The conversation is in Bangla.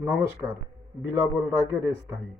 নমস্কার। বিলাবল রাগের স্থায়ী।